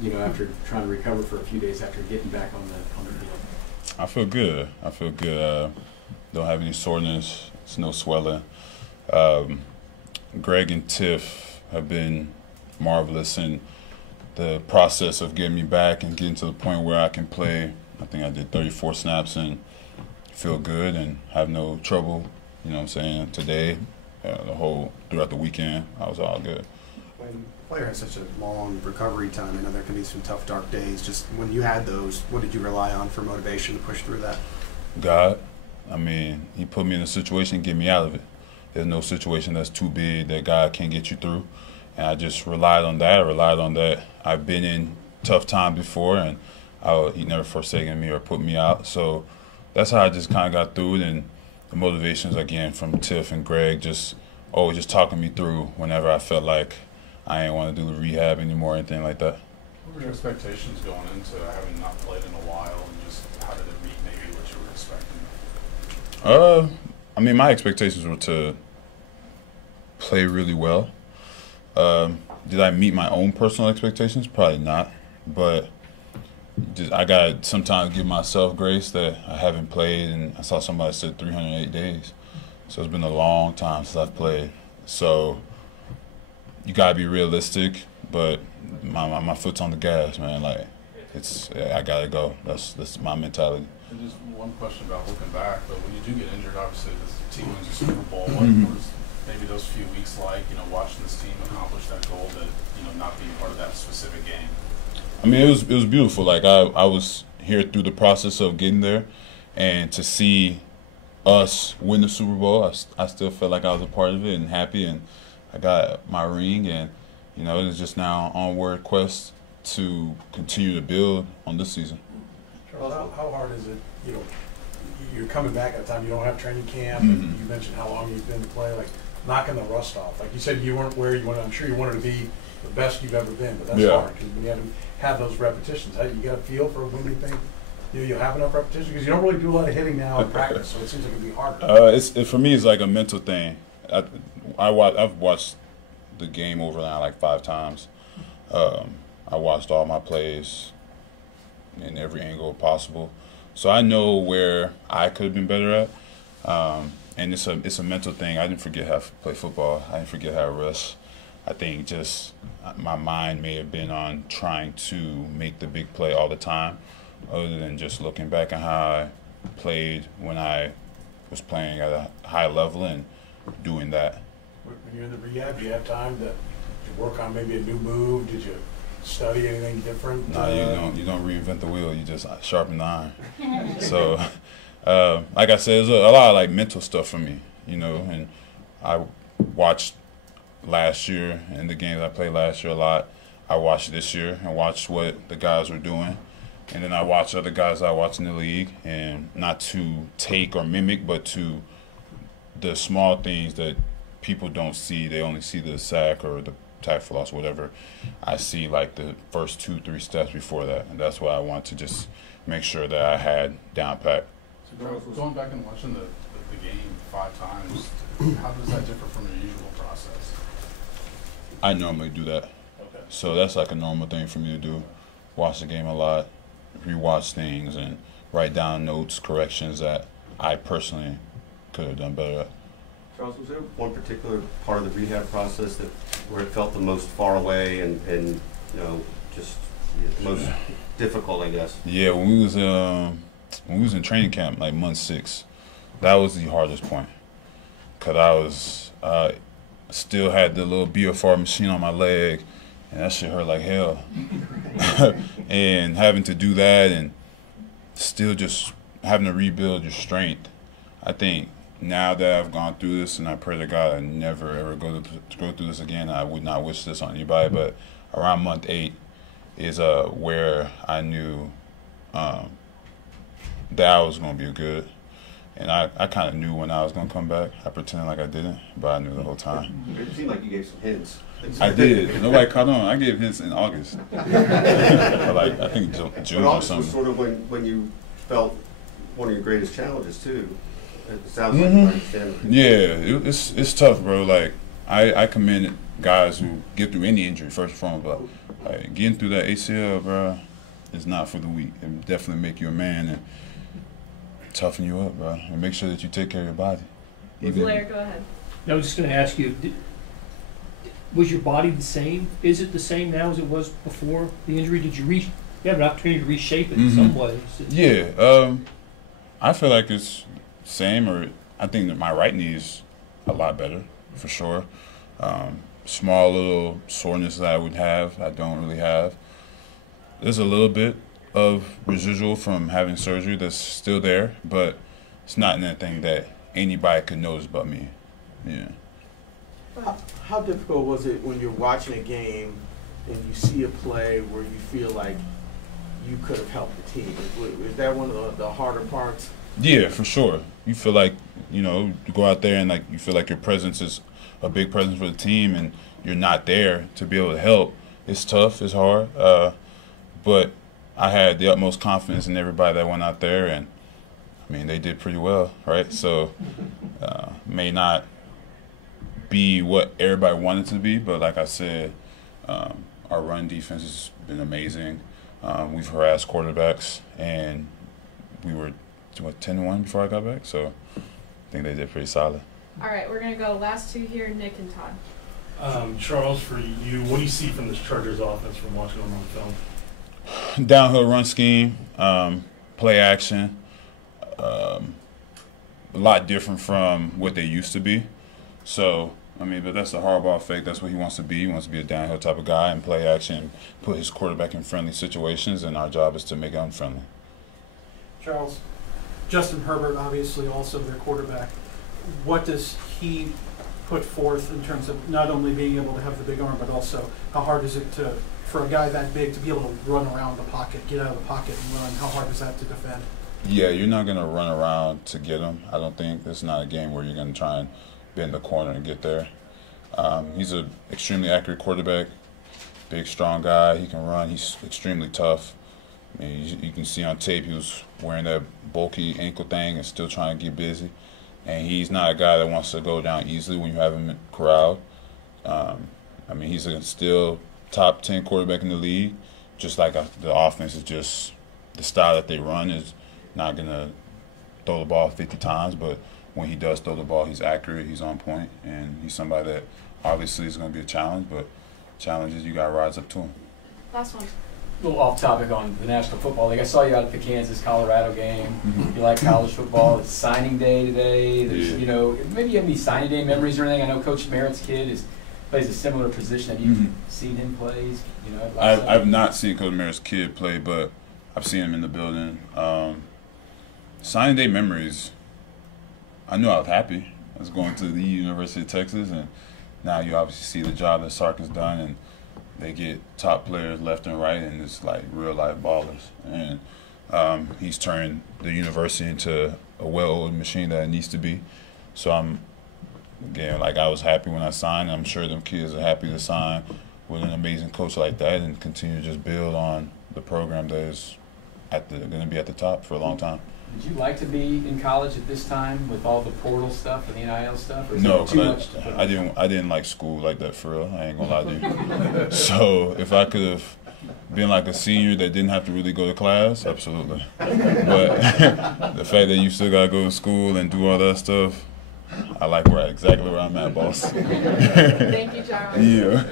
you know, after trying to recover for a few days after getting back on the field? I feel good. I feel good. Don't have any soreness. It's no swelling. Greg and Tiff have been marvelous in the process of getting me back and getting to the point where I can play. I think I did 34 snaps and feel good and have no trouble. You know what I'm saying? Today, throughout the weekend, I was all good. When a player has such a long recovery time, I know there can be some tough, dark days. Just when you had those, what did you rely on for motivation to push through that? God. I mean, he put me in a situation, get me out of it. There's no situation that's too big that God can't get you through. And I just relied on that. I've been in tough times before, and he never forsaken me or put me out. So that's how I just kind of got through it. And the motivations, again, from Tiff and Greg, just always just talking me through whenever I felt like I didn't want to do the rehab anymore or anything like that. What were your expectations going into having not played in a while, and just how did it meet maybe what you were expecting? I mean, my expectations were to play really well. Did I meet my own personal expectations? Probably not, but I gotta sometimes give myself grace that I haven't played, and I saw somebody said 308 days. So it's been a long time since I've played. So you gotta be realistic, but my foot's on the gas, man. Like I gotta go. That's my mentality. And just one question about looking back, but when you do get injured, obviously the team wins the Super Bowl. What was maybe those few weeks like, you know, watching this team accomplish that goal, that, you know, not being part of that specific game? I mean, it was beautiful. Like I was here through the process of getting there, and to see us win the Super Bowl, I still felt like I was a part of it and happy, and I got my ring, and you know, it's just now onward quest to continue to build on this season. Charles, how hard is it? You know, you're coming back at a time you don't have training camp. Mm-hmm. You mentioned how long you've been to play, like knocking the rust off. Like you said, you weren't where you wanted. I'm sure you wanted to be the best you've ever been, but that's hard because when you haven't had those repetitions, you got a feel for when you think you'll have enough repetitions, because you don't really do a lot of hitting now in practice, so it seems like it'd be harder. For me, it's like a mental thing. I've watched the game over now like 5 times. I watched all my plays in every angle possible, so I know where I could have been better at. And it's a mental thing. I didn't forget how to play football. I didn't forget how to rest. I think just my mind may have been on trying to make the big play all the time, other than just looking back at how I played when I was playing at a high level and doing that. When you're in the rehab, do you have time to work on maybe a new move? Did you study anything different? No, you don't reinvent the wheel. You just sharpen the iron. So, like I said, there's a lot of like mental stuff for me, you know. And I watched last year and the games I played last year a lot. I watched this year and watched what the guys were doing, and then I watched other guys I watch in the league, and not to take or mimic, but to the small things that people don't see. They only see the sack or the tackle loss, whatever. I see like the first 2-3 steps before that, and that's why I want to just make sure that I had down pat. So going back and watching the game 5 times, how does that differ from your usual process? I normally do that. Okay. So that's like a normal thing for me to do. Watch the game a lot, rewatch things, and write down notes, corrections that I personally could have done better at. Charles, was there one particular part of the rehab process where it felt the most far away and you know, just the most difficult, I guess? Yeah, when we was in training camp, like month 6, that was the hardest point, cause I was still had the little BFR machine on my leg, and that shit hurt like hell. And having to do that and still just having to rebuild your strength. I think now that I've gone through this, and I pray to God I never ever go through this again. I would not wish this on anybody, but around month 8 is where I knew that I was going to be good. And I kind of knew when I was going to come back. I pretended like I didn't, but I knew the whole time. It seemed like you gave some hints. I did. Nobody caught on. I gave hints in August. Like, I think June but or August something. was sort of when you felt one of your greatest challenges, too. It sounds like I understand. Yeah, it's tough, bro. Like, I commend guys who get through any injury first and foremost, but like, getting through that ACL, bro, is not for the weak. It definitely make you a man and toughen you up, bro, and make sure that you take care of your body. Blair, go ahead. I was just going to ask you, was your body the same? Is it the same now as it was before the injury? Did you have an opportunity to reshape it in some ways? Yeah, I feel like it's the same, or I think that my right knee is a lot better, for sure. Small little soreness that I would have, I don't really have. There's a little bit of residual from having surgery that's still there, but it's not anything that anybody could notice but me. Yeah. How difficult was it when you're watching a game and you see a play where you feel like you could have helped the team? Is that one of the harder parts? Yeah, for sure. You feel like, you know, you go out there and like you feel like your presence is a big presence for the team and you're not there to be able to help. It's tough, it's hard, but I had the utmost confidence in everybody that went out there, and I mean, they did pretty well, right? So may not be what everybody wanted to be, but like I said, our run defense has been amazing. We've harassed quarterbacks, and we were 10-1 before I got back, so I think they did pretty solid. All right, we're going to go last two here, Nick and Todd. Charles, for you, what do you see from this Chargers offense from watching them on film? Downhill run scheme, play action, a lot different from what they used to be. So, I mean, but that's the Harbaugh effect. That's what he wants to be. He wants to be a downhill type of guy and play action, put his quarterback in friendly situations, and our job is to make it unfriendly. Charles, Justin Herbert, obviously also their quarterback. What does he put forth in terms of not only being able to have the big arm, but also how hard is it for a guy that big to be able to run around the pocket, get out of the pocket and run? How hard is that to defend? Yeah, you're not going to run around to get him, I don't think. It's not a game where you're going to try and bend the corner and get there. He's an extremely accurate quarterback, big, strong guy. He can run. He's extremely tough. I mean, you can see on tape he was wearing that bulky ankle thing and still trying to get busy. And he's not a guy that wants to go down easily when you have him corralled. I mean, he's still top 10 quarterback in the league. Just like the offense is just the style that they run is not going to throw the ball 50 times, but when he does throw the ball, he's accurate, he's on point, and he's somebody that obviously is going to be a challenge, but challenge is you got to rise up to him. Last one. A little off topic on the National Football League. I saw you out at the Kansas-Colorado game. You like college football. It's signing day today. There's, you know, maybe you have any signing day memories or anything. I know Coach Merritt's kid plays a similar position. Have you seen him play? You know, I've not seen Coach Merritt's kid play, but I've seen him in the building. Signing day memories. I knew I was happy. I was going to the University of Texas, and now you obviously see the job that Sark has done, and they get top players left and right, and it's like real-life ballers. And he's turned the university into a well-oiled machine that it needs to be. So again, I was happy when I signed. I'm sure them kids are happy to sign with an amazing coach like that and continue to just build on the program that is going to be at the top for a long time. Did you like to be in college at this time with all the portal stuff and the NIL stuff? Or is No, it too much to put I didn't like school like that, for real. I ain't gonna lie to you. So if I could have been like a senior that didn't have to really go to class, absolutely. But the fact that you still gotta go to school and do all that stuff, I like exactly where I'm at, boss. Thank you, Charles. Yeah.